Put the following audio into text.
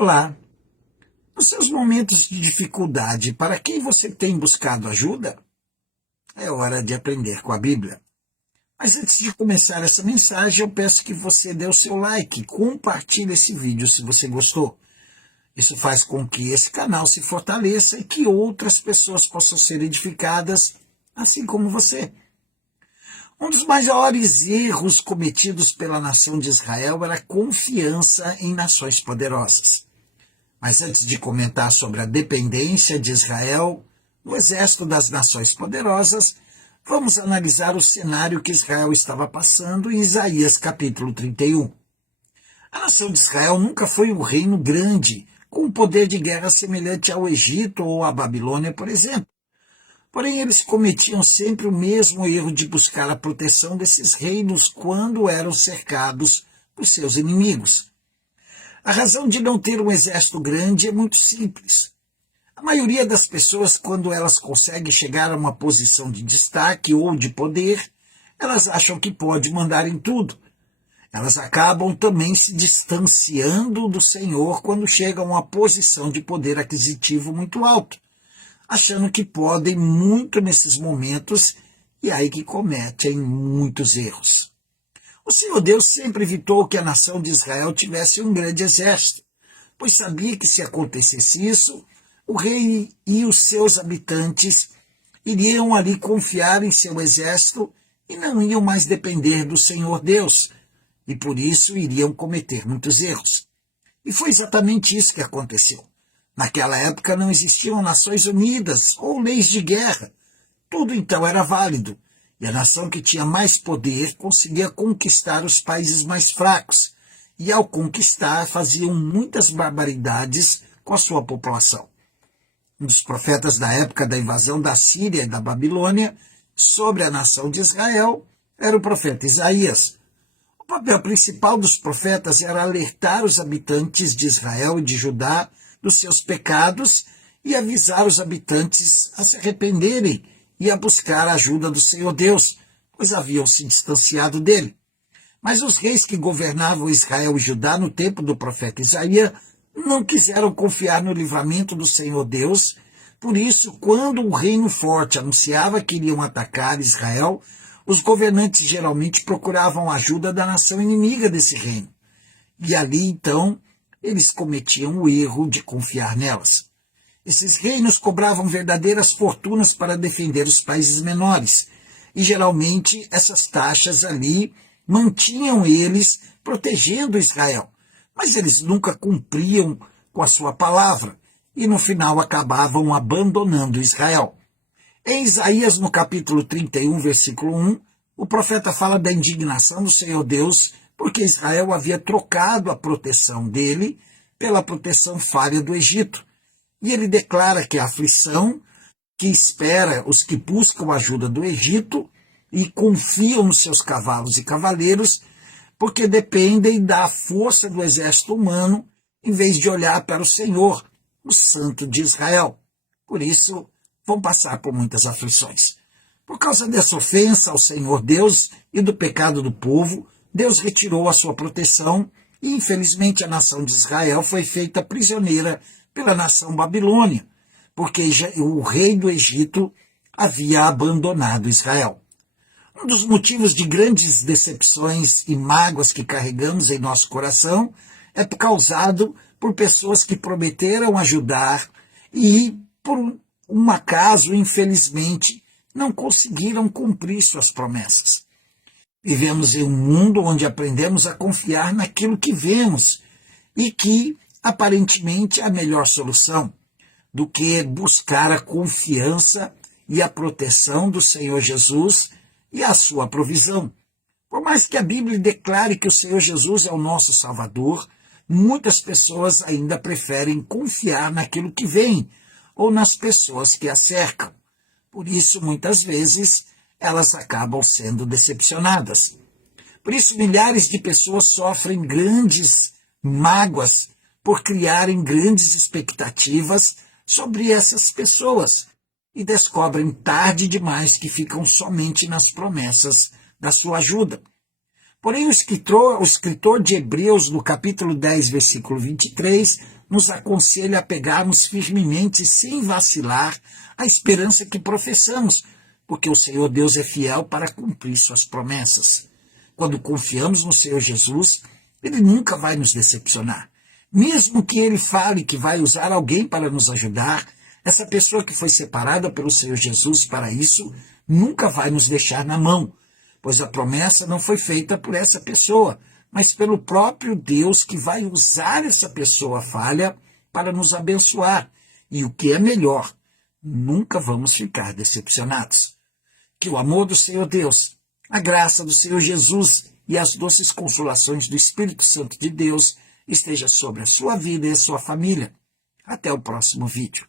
Olá, nos seus momentos de dificuldade, para quem você tem buscado ajuda? É hora de aprender com a Bíblia. Mas antes de começar essa mensagem, eu peço que você dê o seu like, compartilhe esse vídeo se você gostou. Isso faz com que esse canal se fortaleça e que outras pessoas possam ser edificadas, assim como você. Um dos maiores erros cometidos pela nação de Israel era a confiança em nações poderosas. Mas antes de comentar sobre a dependência de Israel no exército das nações poderosas, vamos analisar o cenário que Israel estava passando em Isaías capítulo 31. A nação de Israel nunca foi um reino grande, com um poder de guerra semelhante ao Egito ou à Babilônia, por exemplo. Porém, eles cometiam sempre o mesmo erro de buscar a proteção desses reinos quando eram cercados por seus inimigos. A razão de não ter um exército grande é muito simples. A maioria das pessoas, quando elas conseguem chegar a uma posição de destaque ou de poder, elas acham que pode mandar em tudo. Elas acabam também se distanciando do Senhor quando chegam a uma posição de poder aquisitivo muito alto, achando que podem muito nesses momentos e aí que cometem muitos erros. O Senhor Deus sempre evitou que a nação de Israel tivesse um grande exército, pois sabia que se acontecesse isso, o rei e os seus habitantes iriam ali confiar em seu exército e não iam mais depender do Senhor Deus, e por isso iriam cometer muitos erros. E foi exatamente isso que aconteceu. Naquela época não existiam Nações Unidas ou leis de guerra. Tudo então era válido. E a nação que tinha mais poder conseguia conquistar os países mais fracos. E ao conquistar, faziam muitas barbaridades com a sua população. Um dos profetas da época da invasão da Síria e da Babilônia sobre a nação de Israel era o profeta Isaías. O papel principal dos profetas era alertar os habitantes de Israel e de Judá dos seus pecados e avisar os habitantes a se arrependerem e a buscar a ajuda do Senhor Deus, pois haviam se distanciado dele. Mas os reis que governavam Israel e Judá no tempo do profeta Isaías não quiseram confiar no livramento do Senhor Deus. Por isso, quando o reino forte anunciava que iriam atacar Israel, os governantes geralmente procuravam a ajuda da nação inimiga desse reino. E ali, então, eles cometiam o erro de confiar nelas. Esses reinos cobravam verdadeiras fortunas para defender os países menores, e geralmente essas taxas ali mantinham eles protegendo Israel, mas eles nunca cumpriam com a sua palavra, e no final acabavam abandonando Israel. Em Isaías, no capítulo 31, versículo 1, o profeta fala da indignação do Senhor Deus, porque Israel havia trocado a proteção dele pela proteção falha do Egito. E ele declara que a aflição que espera os que buscam a ajuda do Egito e confiam nos seus cavalos e cavaleiros, porque dependem da força do exército humano, em vez de olhar para o Senhor, o Santo de Israel. Por isso, vão passar por muitas aflições. Por causa dessa ofensa ao Senhor Deus e do pecado do povo, Deus retirou a sua proteção e, infelizmente, a nação de Israel foi feita prisioneira pela nação Babilônia, porque o rei do Egito havia abandonado Israel. Um dos motivos de grandes decepções e mágoas que carregamos em nosso coração é causado por pessoas que prometeram ajudar e, por um acaso, infelizmente, não conseguiram cumprir suas promessas. Vivemos em um mundo onde aprendemos a confiar naquilo que vemos e que aparentemente a melhor solução do que buscar a confiança e a proteção do Senhor Jesus e a sua provisão. Por mais que a Bíblia declare que o Senhor Jesus é o nosso Salvador, muitas pessoas ainda preferem confiar naquilo que vem ou nas pessoas que a cercam. Por isso, muitas vezes, elas acabam sendo decepcionadas. Por isso, milhares de pessoas sofrem grandes mágoas por criarem grandes expectativas sobre essas pessoas e descobrem tarde demais que ficam somente nas promessas da sua ajuda. Porém, o escritor de Hebreus, no capítulo 10, versículo 23, nos aconselha a pegarmos firmemente, sem vacilar, a esperança que professamos, porque o Senhor Deus é fiel para cumprir suas promessas. Quando confiamos no Senhor Jesus, Ele nunca vai nos decepcionar. Mesmo que Ele fale que vai usar alguém para nos ajudar, essa pessoa que foi separada pelo Senhor Jesus para isso, nunca vai nos deixar na mão, pois a promessa não foi feita por essa pessoa, mas pelo próprio Deus, que vai usar essa pessoa falha para nos abençoar. E o que é melhor, nunca vamos ficar decepcionados. Que o amor do Senhor Deus, a graça do Senhor Jesus e as doces consolações do Espírito Santo de Deus esteja sobre a sua vida e a sua família. Até o próximo vídeo.